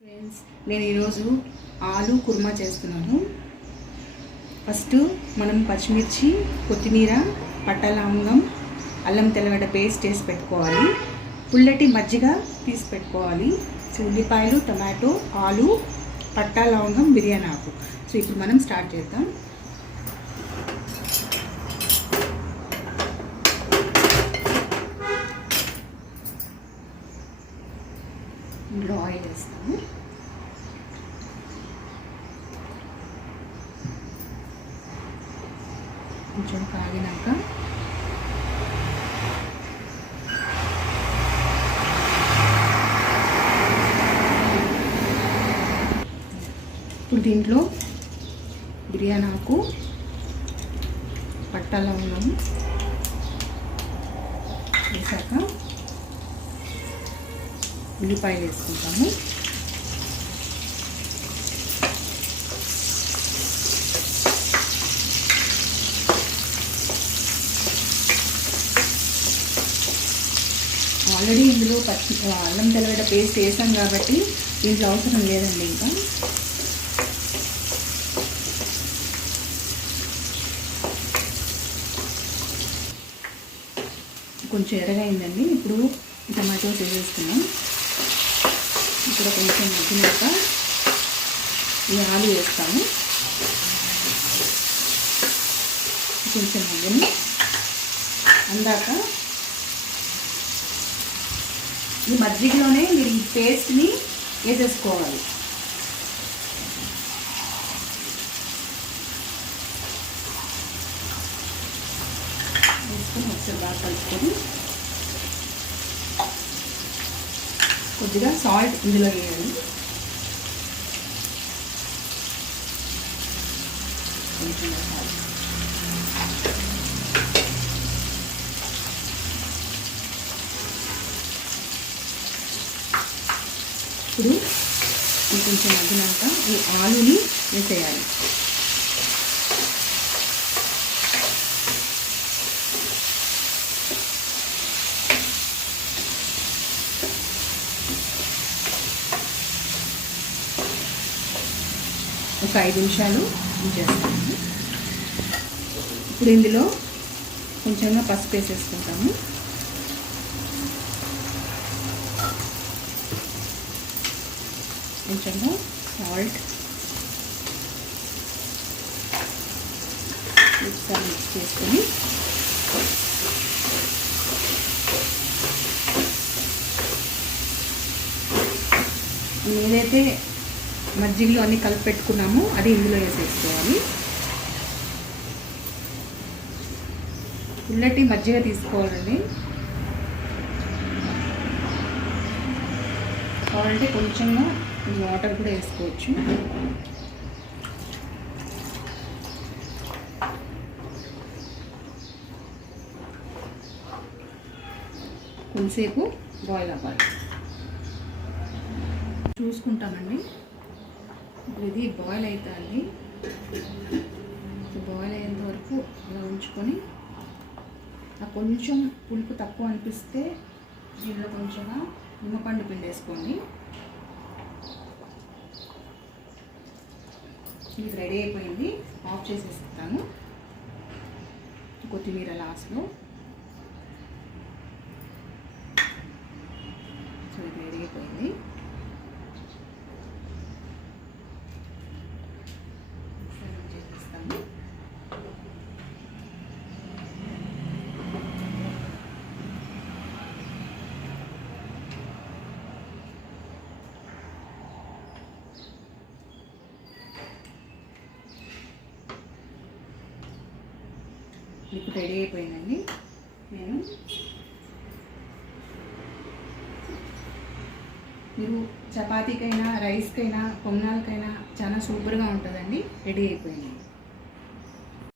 Friends, నేను ఈరోజు ఆలు కుర్మా చేస్తున్నాను. ఫస్ట్ మనం పచ్చిమిర్చి, కొత్తిమీర, పట్టా లవంగం, అల్లం తెల్లగడ్డ పేస్ట్ వేసి పెట్టుకోవాలి. పుల్లటి మజ్జిగ తీసి పెట్టుకోవాలి. ఉల్లిపాయలు, టమాటో, ఆలు, పట్టా లవంగం, బిర్యానీ ఆకు. సో ఇప్పుడు మనం స్టార్ట్ చేద్దాం. ఇందులో ఆయిల్ వేస్తాము. కొంచెం కాగినాక ఇప్పుడు దీంట్లో బిర్యానీ ఆకు, పట్టా లవంగం వేసాక ఉల్లిపాయలు వేసుకుంటాము. ఆల్రెడీ ఇందులో అల్లం తెల్లగడ్డ పేస్ట్ వేసాం కాబట్టి దీంట్లో అవసరం లేదండి. ఇంకా కొంచెం ఎర్రగైందండి. ఇప్పుడు టమాటోస్ వేసేస్తున్నాం. ఇక్కడ కొంచెం మగ్గినాక ఈ ఆలు వేస్తాము. కొంచెం మగ్గని అందాక ఈ మజ్జిగలోనే మీరు ఈ పేస్ట్ని వేసేసుకోవాలి. వేసుకొని ఒకసారి బాగా కలుపుకొని కొద్దిగా సాల్ట్ ఇందులో వేయాలి. కొంచెం సాల్ట్. ఇప్పుడు కొంచెం మగ్గినాక ఈ ఆలుని వేసేయాలి. ఒక 5 నిమిషాలు ఉంచేస్తాము. ఇప్పుడు ఇందులో కొంచెంగా పసుపు వేసేసుకుంటాము. కొంచెంగా సాల్ట్ ఒకసారి మిక్స్ చేసుకొని ఏదైతే మజ్జిగలో అన్నీ కలిపి పెట్టుకున్నాము అది ఇందులో వేసేసుకోవాలి. పుల్లటి మజ్జిగ తీసుకోవాలండి. కావాలంటే కొంచెంగా వాటర్ కూడా వేసుకోవచ్చు. కొంతసేపు బాయిల్ అవ్వాలి. చూసుకుంటామండి. ఇప్పుడు ఇది బాయిల్ అవుతుంది. బాయిల్ అయ్యేంత వరకు అలా ఉంచుకొని నాకు కొంచెం పులుపు తక్కువ అనిపిస్తే దీనిలో కొంచెంగా నిమ్మపండు పిండి వేసుకోండి. ఇది రెడీ అయిపోయింది. ఆఫ్ చేసేస్తాను. కొత్తిమీర లాస్ట్లో. సో ఇది రెడీ అయిపోయింది. ఇప్పుడు రెడీ అయిపోయిందండి. మీరు చపాతీకైనా, రైస్కైనా, పొంగనాలకైనా చాలా సూపర్గా ఉంటుందండి. రెడీ అయిపోయింది.